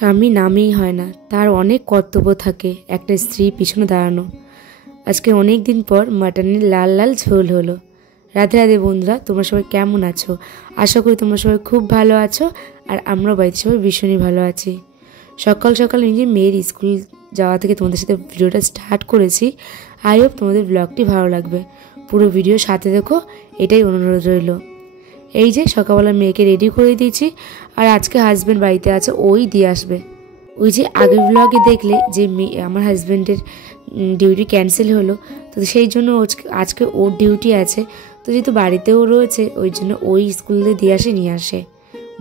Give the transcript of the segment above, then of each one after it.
স্বামী নামেই হয় না, তার অনেক কর্তব্য থাকে একটা স্ত্রী পিছনে দাঁড়ানো। আজকে অনেক দিন পর মাটনের লাল লাল ঝোল হলো। রাধে রাধে বন্ধুরা, তোমরা সবাই কেমন আছো? আশা করি তোমরা সবাই খুব ভালো আছো, আর আমরাও বাড়িতে সবাই ভীষণই ভালো আছি। সকাল সকাল নিজে মেয়ের স্কুল যাওয়া থেকে তোমাদের সাথে ভিডিওটা স্টার্ট করেছি। আই হোপ তোমাদের ব্লগটি ভালো লাগবে, পুরো ভিডিও সাথে দেখো, এটাই অনুরোধ রইল। এই যে সকালবেলা মেয়েকে রেডি করে দিয়েছি, আর আজকে হাজব্যান্ড বাড়িতে আছে, ওই দিয়ে আসবে। ওই যে আগের ব্লগে দেখলে যে আমার হাজব্যান্ডের ডিউটি ক্যান্সেল হলো, তো সেই জন্য আজকে ওর ডিউটি আছে। তো যেহেতু বাড়িতেও রয়েছে, ওই জন্য ওই স্কুলে দিয়ে আসে নিয়ে আসে।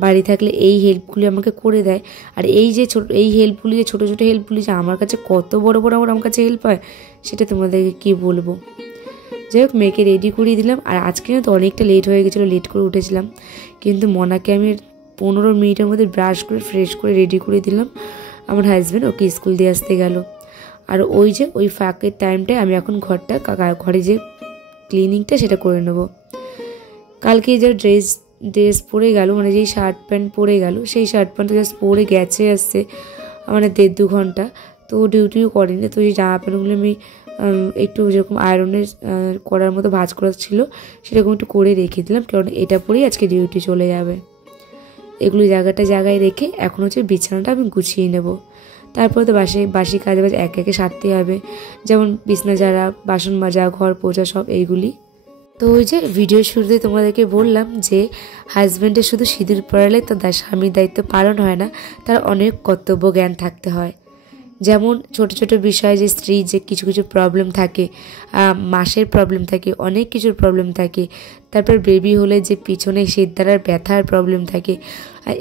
বাড়ি থাকলে এই হেল্পগুলি আমাকে করে দেয়। আর এই যে এই হেল্পগুলি, যে ছোটো ছোটো হেল্পগুলি যে আমার কাছে কত বড় বড় আমার কাছে হেল্প হয়, সেটা তোমাদেরকে কী বলবো। যাই হোক, মেয়েকে রেডি করিয়ে দিলাম। আর আজকে তো অনেকটা লেট হয়ে গেছিলো, লেট করে উঠেছিলাম, কিন্তু মনাকে আমি 15 মিনিটের মধ্যে ব্রাশ করে ফ্রেশ করে রেডি করে দিলাম। আমার হাজব্যান্ড ওকে স্কুল দিয়ে আসতে গেল। আর ওই যে ওই ফাঁকের টাইমটায় আমি এখন ঘরে যে ক্লিনিংটা সেটা করে নেব। কালকে যে ড্রেস পরে গেল, মানে যেই শার্ট প্যান্ট পরে গেল, সেই শার্ট প্যান্টটা জাস্ট পরে গেছে আসছে মানে 1.5-2 ঘন্টা। তো ডিউটিও করেনি। তো এই জামা প্যান্টগুলো আমি একটু যেরকম আয়রনের করার মতো ভাঁজ করা ছিল, সেরকম একটু করে রেখে দিলাম, কারণ এটা পরেই আজকে ডিউটি চলে যাবে। এগুলো জায়গায় রেখে এখন হচ্ছে বিছানাটা আমি গুছিয়ে নেব। তারপরে তো বাসি কাজ একে একে সারতে হবে, যেমন বিছনা ঝাড়া, বাসন মাজা, ঘর পোছা, সব এইগুলি। তো ওই যে ভিডিও শুরুতে তোমাদেরকে বললাম যে হাজব্যান্ডের শুধু সিঁদুর পরালে তার স্বামীর দায়িত্ব পালন হয় না, তার অনেক কর্তব্য জ্ঞান থাকতে হয়। যেমন ছোট ছোট বিষয়ে যে স্ত্রী যে কিছু কিছু প্রবলেম থাকে, মাসের প্রবলেম থাকে, অনেক কিছুর প্রবলেম থাকে, তারপর বেবি হলে যে পিছনে শিরদাঁড়ার ব্যথার প্রবলেম থাকে,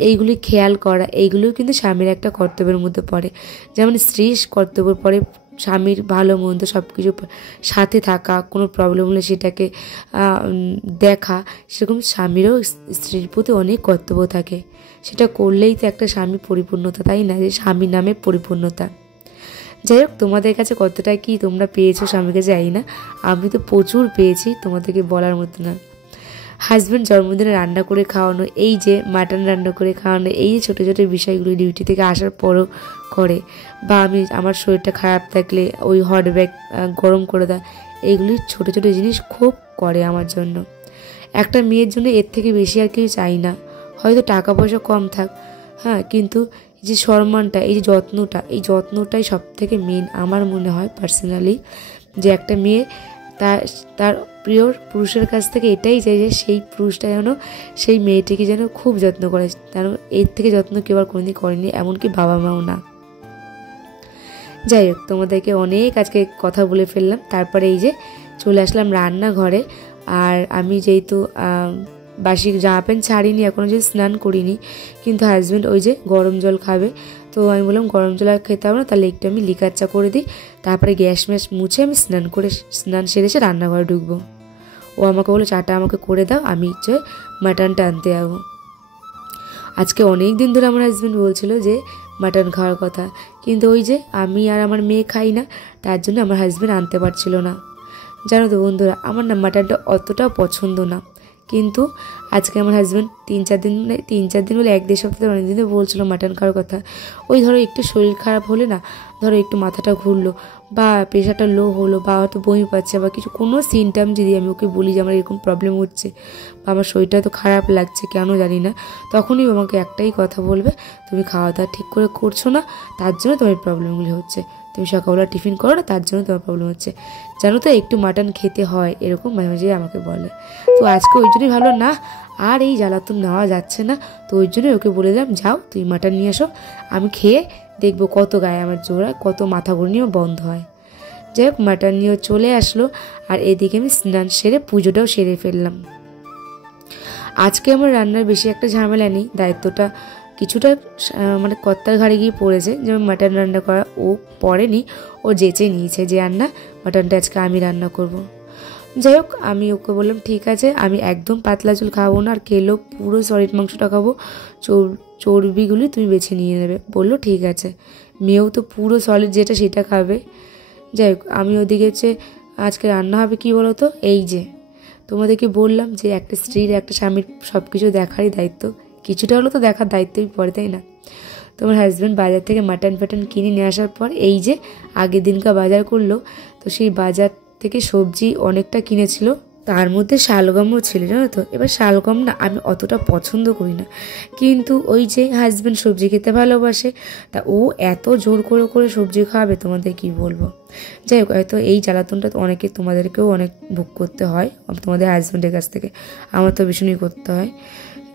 এইগুলি খেয়াল করা, এইগুলিও কিন্তু স্বামীর একটা কর্তব্যের মধ্যে পড়ে। যেমন স্ত্রীর কর্তব্য পড়ে স্বামীর ভালো মন্দ সব কিছু সাথে থাকা, কোনো প্রবলেম হলে সেটাকে দেখা, সেরকম স্বামীরও স্ত্রীর প্রতি অনেক কর্তব্য থাকে। সেটা করলেই তো একটা স্বামী পরিপূর্ণতা, তাই না? যে স্বামীর নামে পরিপূর্ণতা। যাই হোক, তোমাদের কাছে কতটা কি তোমরা পেয়েছো স্বামীকে জানি না, আমি তো প্রচুর পেয়েছি, তোমাদেরকে বলার মতো না। হাজব্যান্ড জন্মদিনে রান্না করে খাওয়ানো, এই যে মাটন রান্না করে খাওয়ানো, এই যে ছোটো ছোটো বিষয়গুলো ডিউটি থেকে আসার পরও করে, বা আমি আমার শরীরটা খারাপ থাকলে ওই হট ব্যাগ গরম করে দেয়, এইগুলি ছোটো ছোটো জিনিস খুব করে আমার জন্য। একটা মেয়ের জন্য এর থেকে বেশি আর কিছু চাই না। হয়তো টাকা পয়সা কম থাক, হ্যাঁ, কিন্তু যে সম্মানটা, এই যে এই যত্নটাই সব থেকে মেন আমার মনে হয় পার্সোনালি। যে একটা মেয়ে তার প্রিয় পুরুষের কাছ থেকে এটাই চাই যে সেই পুরুষটা যেন সেই মেয়েটিকে যেন খুব যত্ন করে, যেন এর থেকে যত্ন কেউ আর কোনোদিন করেনি, এমনকি বাবা মাও না। যাই হোক, তোমাদেরকে অনেক আজকে কথা বলে ফেললাম। তারপরে এই যে চলে আসলাম রান্নাঘরে। আর আমি যেহেতু বাসি জামা প্যান্ট ছাড়িনি, এখনও যে স্নান করিনি, কিন্তু হাজব্যান্ড ওই যে গরম জল খাবে, তো আমি বললাম গরম জল আর খেতে হবে না, তাহলে একটু আমি লিকার চা করে দিই, তারপরে গ্যাস ম্যাস মুছে আমি স্নান সেরে এসে রান্নাঘরে ঢুকবো। ও আমাকে বলে চাটা আমাকে করে দাও, আমি হচ্ছে মাটনটা আনতে যাবো। আজকে অনেক দিন ধরে আমার হাজব্যান্ড বলছিল যে মাটন খাওয়ার কথা, কিন্তু ওই যে আমি আর আমার মেয়ে খাই না, তার জন্য আমার হাজব্যান্ড আনতে পারছিল না। জানো তো বন্ধুরা, আমার না মাটনটা অতটাও পছন্দ না, কিন্তু আজকে আমার হাজব্যান্ড 3-4 দিন বলে 1-1.5 সপ্তাহ অনেক দিন বলছিল মাটন খাওয়ার কথা। ওই ধরো একটু শরীর খারাপ হলে না, ধরো একটু মাথাটা ঘুরলো, বা প্রেশারটা লো হলো, বা হয়তো বমি পাচ্ছে, বা কিছু কোনো সিমটাম যদি আমি ওকে বলি যে আমার এরকম প্রবলেম হচ্ছে, বা আমার শরীরটা তো খারাপ লাগছে কেন জানি না, তখনই আমাকে একটাই কথা বলবে, তুমি খাওয়া দাওয়া ঠিক করে করছো না, তার জন্য তোমার প্রবলেমগুলি হচ্ছে। তুমি সকালবেলা টিফিন করো না, তার জন্য তোমার প্রবলেম হচ্ছে। জানো তো, একটু মাটন খেতে হয়, এরকম মাঝে মাঝে আমাকে বলে। তো আজকে ওই জন্যই ভালো না, আর এই জ্বালাতন নেওয়া যাচ্ছে না, তো ওই জন্যই ওকে বলে দিলাম, যাও তুই মাটন নিয়ে আসো, আমি খেয়ে দেখবো কত গায়ে আমার জোড়া, কত মাথা ঘুরনিও বন্ধ হয়। যাই হোক মাটন নিয়েও চলে আসলো, আর এদিকে আমি স্নান সেরে পুজোটাও সেরে ফেললাম। আজকে আমার রান্নার বেশি একটা ঝামেলা নেই, দায়িত্বটা কিছুটা মানে কর্তার ঘাড়ে গিয়ে পড়েছে। যেমন মাটন রান্না করা ও পড়েনি, ও যেচে নিয়েছে যে রান্না মাটনটা আজকে আমি রান্না করব। যাই হোক আমি ওকে বললাম ঠিক আছে, আমি একদম পাতলা ঝোল খাবো না, আর খেলেও পুরো সলিড মাংসটা খাবো, চর্বিগুলি তুমি বেছে নিয়ে নেবে। বললো ঠিক আছে। মেয়েও তো পুরো সলিড যেটা সেটা খাবে। যাই হোক আমি ওদিকে আজকে রান্না হবে কি বলো তো, এই যে তোমাদেরকে বললাম যে একটা স্ত্রীর একটা স্বামীর সব কিছু দেখারই দায়িত্ব, কিছুটা হলো তো দেখার দায়িত্বই পড়ে, তাই না? তোমার হাজব্যান্ড বাজার থেকে মাটন কিনে নিয়ে আসার পর এই যে আগের দিনকার বাজার করলো, তো সেই বাজার থেকে সবজি অনেকটা কিনেছিল, তার মধ্যে শালগমও ছিল, জানো তো। এবার শালগম না আমি অতটা পছন্দ করি না, কিন্তু ওই যে হাজব্যান্ড সবজি খেতে ভালোবাসে, তা ও এত জোর করে করে সবজি খাওয়াবে তোমাদের কি বলবো। যাই হোক হয়তো এই জ্বালাতনটা তো তোমাদেরকেও অনেক ভোগ করতে হয় তোমাদের হাজব্যান্ডের কাছ থেকে, আমার তো ভীষণই করতে হয়।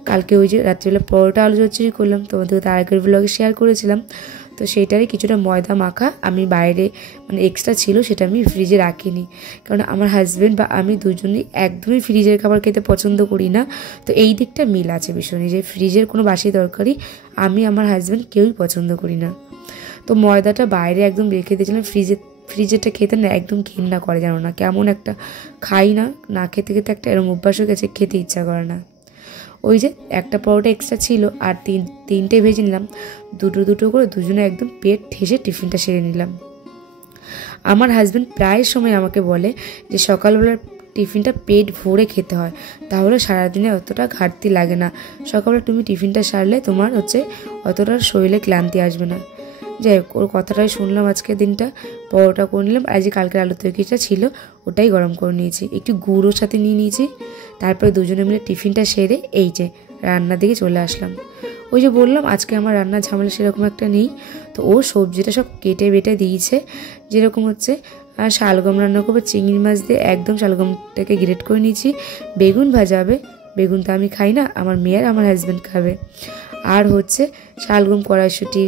কালকে ওই যে রাত্রিবেলা পরোটা আলু চচ্চড়ি করলাম, তোমাদের তো আগের ব্লগে শেয়ার করেছিলাম। তো সেইটারই কিছুটা ময়দা মাখা আমি বাইরে মানে এক্সট্রা ছিল, সেটা আমি ফ্রিজে রাখিনি, কারণ আমার হাজব্যান্ড বা আমি দুজনেই একদমই ফ্রিজের খাবার খেতে পছন্দ করি না। তো এই দিকটা মিল আছে ভীষণই, যে ফ্রিজের কোনো বাসি তরকারি আমি আমার হাজব্যান্ড কেউই পছন্দ করি না। তো ময়দাটা বাইরে একদম রেখে দিয়েছিলাম, ফ্রিজেরটা খেতে না একদম ঘৃণা করে, জানো না, কেমন একটা খাই না খেতে খেতে একটা এরকম অভ্যাস হয়ে গেছে, খেতে ইচ্ছা করে না। ওই যে একটা পরোটা এক্সট্রা ছিল, আর তিনটে ভেজে নিলাম, দুটো করে দুজনে একদম পেট ঠেসে টিফিনটা সেরে নিলাম। আমার হাজব্যান্ড প্রায় সময় আমাকে বলে যে সকালবেলার টিফিনটা পেট ভরে খেতে হয়, তাহলে সারাদিনে অতটা ঘাটতি লাগে না, সকালবেলা তুমি টিফিনটা সারলে তোমার অতটা শরীরে ক্লান্তি আসবে না। যাই হোক ওর কথাটাই শুনলাম, আজকে দিনটা পরোটা করে নিলাম, আর যে কালকের আলু তরকারিটা ছিল ওটাই গরম করে নিয়েছি, একটু গুঁড়োর সাথে নিয়ে নিয়েছি। তারপরে দুজনে মিলে টিফিনটা সেরে এই যে রান্নার দিকে চলে আসলাম। ওই যে বললাম আজকে আমার রান্নার ঝামেলা সেরকম একটা নেই, তো ও সবজিটা সব কেটে বেটে দিয়েছে, যেরকম আর শালগম রান্না করবো চিংড়ি মাছ দিয়ে, একদম শালগমটাকে গ্রেট করে নিয়েছি। বেগুন ভাজা হবে, বেগুন তো আমি খাই না, আমার মেয়ে আর আমার হাজব্যান্ড খাবে। আর শালগম কড়াইশুঁটি,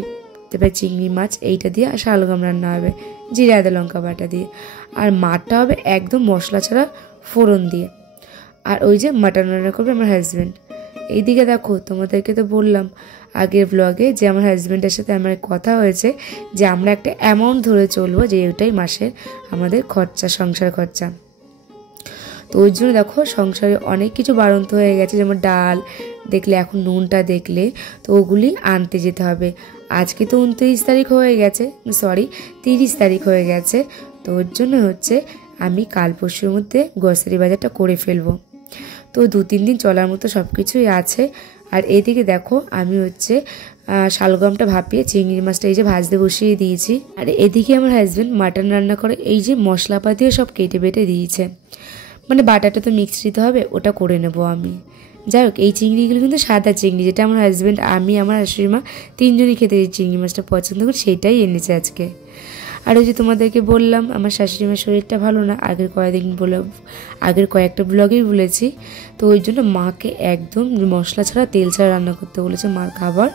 তারপরে চিংড়ি মাছ এইটা দিয়ে আর শালগম রান্না হবে জিরে আদা লঙ্কা বাটা দিয়ে, আর মাঠটা হবে একদম মশলা ছাড়া ফোড়ন দিয়ে। আর ওই যে মাটন রান্না করবে আমার হাজব্যান্ড। এইদিকে দেখো তোমাদেরকে তো বললাম আগের ব্লগে যে আমার হাজব্যান্ডের সাথে আমার কথা হয়েছে যে আমরা একটা অ্যামাউন্ট ধরে চলবো, যে ওটাই মাসের আমাদের খরচা, সংসার খরচা। তো ওই জন্য দেখো সংসারে অনেক কিছু বাড়ন্ত হয়ে গেছে, যেমন ডাল দেখলে, এখন নুনটা দেখলে, তো ওগুলি আনতে যেতে হবে। আজকে তো 29 তারিখ হয়ে গেছে, 30 তারিখ হয়ে গেছে, তো ওর জন্য আমি কাল পরশুর মধ্যে গ্রসারি বাজারটা করে ফেলবো। তো 2-3 দিন চলার মতো সব কিছুই আছে। আর এদিকে দেখো আমি শালগমটা ভাপিয়ে চিংড়ি মাছটা এই যে ভাজতে বসিয়ে দিয়েছি, আর এদিকে আমার হাজব্যান্ড মাটন রান্না করে এই যে মশলাপাতিও সব কেটে বেটে দিয়েছে, মানে বাটাটা তো মিক্স দিতে হবে, ওটা করে নেবো আমি। যাই হোক এই চিংড়িগুলো কিন্তু সাদা চিংড়ি, যেটা আমার হাজব্যান্ড আমি আমার শাশুড়ি মা তিনজনই খেতে এই চিংড়ি মাছটা পছন্দ করি, সেইটাই এনেছে আজকে। আর ওই যে তোমাদেরকে বললাম আমার শাশুড়ি মার শরীরটা ভালো না, আগের কয়েকটা ব্লগেই বলেছি, তো ওই জন্য মাকে একদম মশলা ছাড়া তেল ছাড়া রান্না করতে বলেছে। মার খাবার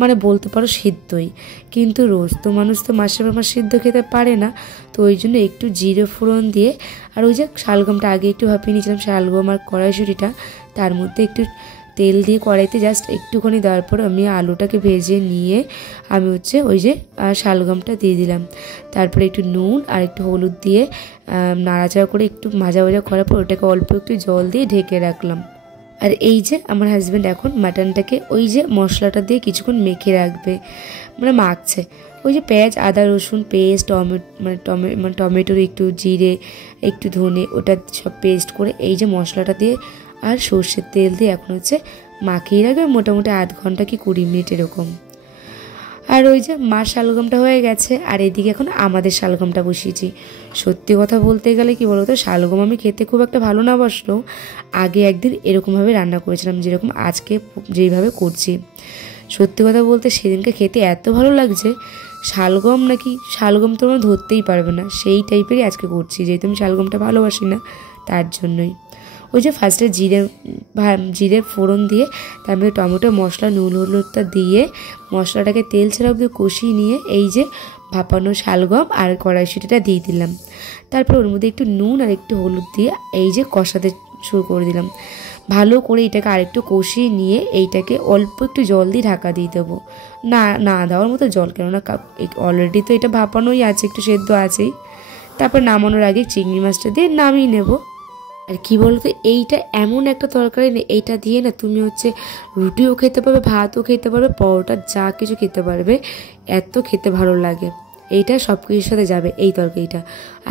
মানে বলতে পারো সিদ্ধই, কিন্তু রোজ তো মানুষ তো মাসের পর মাস সিদ্ধ খেতে পারে না, তো ওই জন্য একটু জিরে ফোড়ন দিয়ে, আর ওই যে শালগমটা আগে একটু ভাপিয়ে নিয়েছিলাম, শালগম আর কড়াইশুঁটিটা, তার মধ্যে একটু তেল দিয়ে কড়াইতে জাস্ট একটুখানি দেওয়ার পর আমি আলুটাকে ভেজে নিয়ে আমি ওই যে শালগমটা দিয়ে দিলাম, তারপরে একটু নুন আর একটু হলুদ দিয়ে নাড়াচাড়া করে একটু ভাজা করার পর ওটাকে অল্প একটু জল দিয়ে ঢেকে রাখলাম। আর এই যে আমার হাজব্যান্ড এখন মাটনটাকে ওই যে মশলাটা দিয়ে কিছুক্ষণ মেখে রাখবে, মানে মাখছে। ওই যে পেঁয়াজ আদা রসুন পেস্ট, টমেটোর একটু জিরে একটু ধনে ওটা সব পেস্ট করে এই যে মশলাটা দিয়ে আর সর্ষের তেল দিয়ে এখন মাখিয়ে রাখবে মোটামুটি 8 ঘন্টা কি 20 মিনিট এরকম। আর ওই যে মার শালগমটা হয়ে গেছে, আর এদিকে এখন আমাদের শালগমটা বসিয়েছি। সত্যি কথা বলতে গেলে কি বলতো, শালগম আমি খেতে খুব একটা ভালো না বাসলেও আগে একদিন এরকমভাবে রান্না করেছিলাম, যেরকম আজকে যেইভাবে করছি। সত্যি কথা বলতে সেদিনকে খেতে এত ভালো লাগছে, শালগম তোমরা ধরতেই পারবে না, সেই টাইপেরই আজকে করছি, যেহেতু আমি শালগমটা ভালোবাসি না তার জন্যই। ওই যে ফার্স্টে জিরে ফোড়ন দিয়ে তারপরে টমেটো মশলা নুন হলুদটা দিয়ে মশলাটাকে তেল ছাড়া অবধি কষিয়ে নিয়ে এই যে ভাপানো শালগম আর কড়াইশুঁটিটা দিয়ে দিলাম। তারপর ওর মধ্যে একটু নুন আর একটু হলুদ দিয়ে এই যে কষাতে শুরু করে দিলাম। ভালো করে এটাকে আরেকটু কষিয়ে নিয়ে এইটাকে অল্প একটু জল দিয়ে ঢাকা দিয়ে দেবো, না দেওয়ার মতো জল, কেননা অলরেডি তো এটা ভাপানোই আছে, একটু সেদ্ধ আছেই। তারপর নামানোর আগে চিংড়ি মাছটা দিয়ে নামিয়ে নেব। আর কি বলতো, এইটা এমন একটা তরকারি নেই, এইটা দিয়ে না তুমি হচ্ছে রুটিও খেতে পারবে, ভাতও খেতে পারবে, পরোটা যা কিছু খেতে পারবে, এত খেতে ভালো লাগে। এইটা সব কিছুর সাথে যাবে এই তরকারিটা।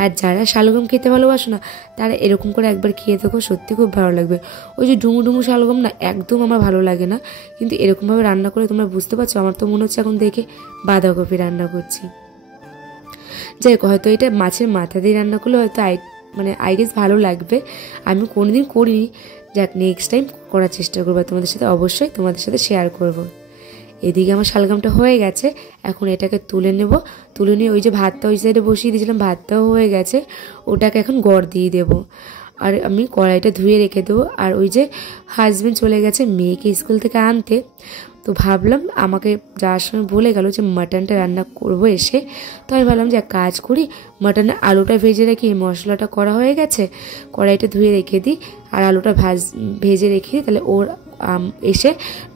আর যারা শালগম খেতে ভালোবাসো না তারা এরকম করে একবার খেয়ে দেখো, সত্যি খুব ভালো লাগবে। ওই যে ডুমু ডুমু শালগম না একদম আমার ভালো লাগে না, কিন্তু এরকমভাবে রান্না করে তোমরা বুঝতে পারছো, আমার তো মনে হচ্ছে এখন দেখে বাঁধাকপি রান্না করছি। যাই হোক, হয়তো এটা মাছের মাথা দিয়ে রান্না করলে হয়তো আই গেস ভালো লাগবে। আমি কোনোদিন করিনি, যাক নেক্সট টাইম করার চেষ্টা করবো, তোমাদের সাথে অবশ্যই তোমাদের সাথে শেয়ার করব। এদিকে আমার শালগামটা হয়ে গেছে, এখন এটাকে তুলে নেব। তুলে নিয়ে ওই যে ভাতটা ওই সাইডে বসিয়ে দিয়েছিলাম, ভাতটাও হয়ে গেছে, ওটাকে এখন গড় দিয়ে দেবো। আর আমি কড়াইটা ধুয়ে রেখে দেবো। আর ওই যে হাজব্যান্ড চলে গেছে মেয়েকে স্কুল থেকে আনতে, তো ভাবলাম আমাকে যাওয়ার সময় বলে গেল যে মাটনটা রান্না করবো এসে, তো আমি ভাবলাম যে এক কাজ করি, মাটনের আলুটা ভেজে রেখে মশলাটা করা হয়ে গেছে, কড়াইটা ধুয়ে রেখে দিই আর আলুটা ভেজে রেখে দিই, তাহলে ওর এসে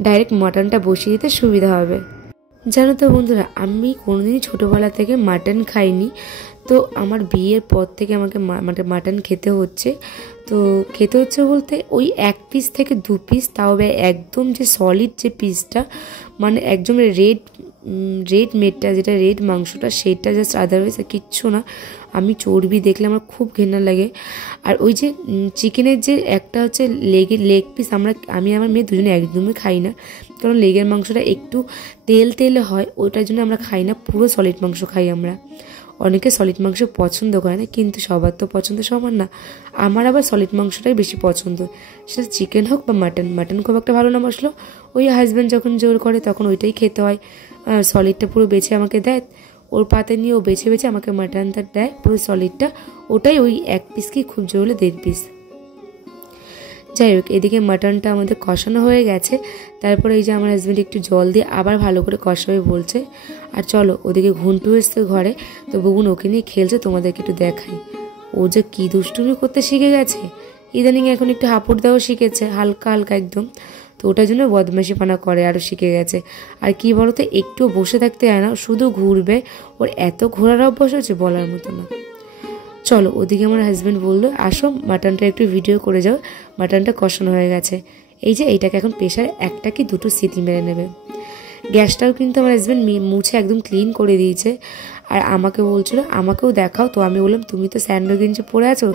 ডাইরেক্ট মাটনটা বসিয়ে দিতে সুবিধা হবে। জানো তো বন্ধুরা, আমি কোনোদিনই ছোটোবেলা থেকে মাটন খাইনি, তো আমার বিয়ের পর থেকে আমাকে মাটন খেতে হচ্ছে। তো খেতে হচ্ছে বলতে ওই 1 পিস থেকে 2 পিস, তাও একদম যে সলিড যে পিসটা, মানে একদম রেড মেটটা, যেটা রেড মাংসটা, সেটা জাস্ট, আদারওয়াইজ কিচ্ছু না। আমি চর্বি দেখলে আমার খুব ঘৃণা লাগে। আর ওই যে চিকেনের যে একটা হচ্ছে লেগ পিস, আমি আমার মেয়ে দুজনে একদমই খাই না, কারণ লেগের মাংসটা একটু তেলে হয়, ওইটার জন্য আমরা খাই না, পুরো সলিড মাংস খাই আমরা। অনেকে সলিড মাংস পছন্দ করে না, কিন্তু সবার তো পছন্দ সমান না। আমার আবার সলিড মাংসটাই বেশি পছন্দ, সেটা চিকেন হোক বা মাটন খুব একটা ভালো না মশলা, ওই হাজব্যান্ড যখন জোর করে তখন ওইটাই খেতে হয়। সলিডটা পুরো বেছে আমাকে দেয়, ওর পাতে নিয়ে ও বেছে বেছে আমাকে মাটনটা দেয় পুরো সলিডটা, ওটাই ওই 1 পিস কি খুব জোর হলে 1.5 পিস। যাই হোক, এদিকে মাটনটা আমাদের কষানো হয়ে গেছে। তারপরে এই যে আমার হাজব্যান্ড একটু জল দিয়ে আবার ভালো করে কষাবে বলছে। আর চলো, ওদিকে ঘুন্টু এসছে ঘরে, তো বুবুন ওকে নিয়ে খেলছে, তোমাদেরকে একটু দেখাই। ও যে কি দুষ্টুমি করতে শিখে গেছে, ইদানিং এখন একটু হাঁপুড় দেওয়া শিখেছে, হালকা হালকা একদম, তো ওটার জন্য বদমাশিপানা করে, আরও শিখে গেছে। আর কি বলতো, একটুও বসে থাকতে হয় না, শুধু ঘুরবে, ওর এত ঘোরার অভ্যাস হচ্ছে বলার মতো না। চলো, ওদিকে আমার হাজব্যান্ড বললো আসো মাটনটা একটু ভিডিও করে যাও, মাটনটা কষানো হয়ে গেছে। এই যে এইটাকে এখন প্রেশারে 1টা কি 2টো সিটি মেরে নেবে। গ্যাসটাও কিন্তু আমার হাজব্যান্ড মুছে একদম ক্লিন করে দিয়েছে। আর আমাকে বলছিল আমাকেও দেখাও, তো আমি বললাম তুমি তো স্যান্ডো গেঞ্জি পরে আছো,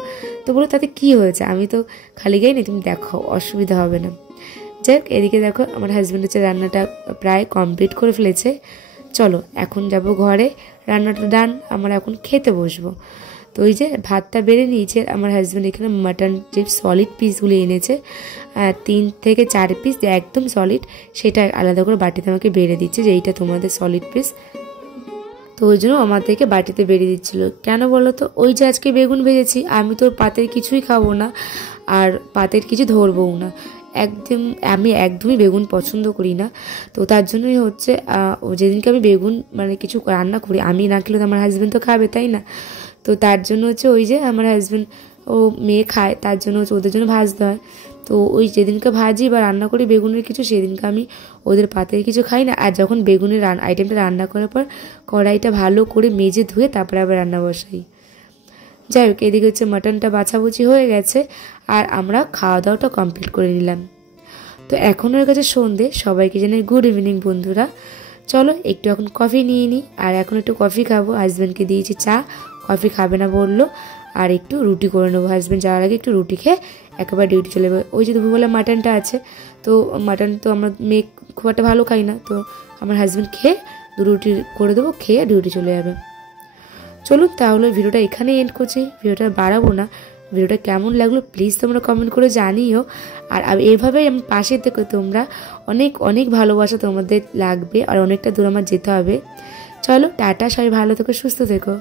তো বলো তাতে কি হয়েছে, আমি তো খালি গাই না, তুমি দেখাও, অসুবিধা হবে না। যাই হোক, এদিকে দেখো আমার হাজব্যান্ড হচ্ছে রান্নাটা প্রায় কমপ্লিট করে ফেলেছে। চলো এখন যাব ঘরে, রান্নাটা ডান, আমরা এখন খেতে বসবো। তো ওই যে ভাতটা বেড়ে নিয়েছে, আমার হাজব্যান্ড এখানে মাটন যে সলিড পিসগুলো এনেছে 3 থেকে 4 পিস একদম সলিড, সেটা আলাদা করে বাটিতে আমাকে বেড়ে দিচ্ছে যে এইটা তোমাদের সলিড পিস। তো ওই জন্য আমার থেকে বাটিতে বেড়ে দিচ্ছিলো। কেন বলো তো, ওই যে আজকে বেগুন ভেজেছি, আমি তো পাতের কিছুই খাবো না আর পাতের কিছু ধরবও না, আমি একদমই বেগুন পছন্দ করি না। তো তার জন্যই হচ্ছে যেদিনকে আমি বেগুন মানে কিছু রান্না করি, আমি না খেলে তো আমার হাজব্যান্ড তো খাবে, তাই না? তো তার জন্য হচ্ছে ওই যে আমার হাজব্যান্ড ও মেয়ে খায়, তার জন্য হচ্ছে ওদের জন্য ভাজতে হয়। তো ওই যেদিনকে ভাজি বা রান্না করি বেগুনের কিছু, সেদিনকে আমি ওদের পাতের কিছু খাই না। আর যখন বেগুনের আইটেমটা রান্না করার পর কড়াইটা ভালো করে মেজে ধুয়ে তারপরে আবার রান্না বসাই। যাই হোক, এদিকে হচ্ছে মাটনটা বাছাবুচি হয়ে গেছে আর আমরা খাওয়া দাওয়াটা কমপ্লিট করে নিলাম। তো এখন ওর কাছে সন্ধে, সবাইকে জানাই গুড ইভিনিং বন্ধুরা। চলো একটু এখন কফি নিয়ে নিই, আর এখন একটু কফি খাবো। হাজব্যান্ডকে দিয়েছি চা, কফি খাবে না বললো, আর একটু রুটি করে নেবো। হাজব্যান্ড যাওয়ার আগে একটু রুটি খেয়ে একেবারে ডিউটি চলে যাবে। ওই যে দুপুরবেলা মাটনটা আছে, তো মাটন তো আমরা মেয়ে খুব একটা ভালো খাই না, তো আমার হাজব্যান্ড খেয়ে 2 রুটি করে দেবো, খেয়ে ডিউটি চলে যাবে। চলুন তাহলে ভিডিওটা এখানে এন্ড করছি, ভিডিওটা বাড়াবো না। ভিডিওটা কেমন লাগলো প্লিজ তোমরা কমেন্ট করে জানিও। আর এভাবেই আমি পাশে থেকে, তোমরা অনেক অনেক ভালোবাসা তোমাদের লাগবে, আর অনেকটা দূর আমার যেতে হবে। চলো টাটা, সবাই ভালো থেকো, সুস্থ থেকো।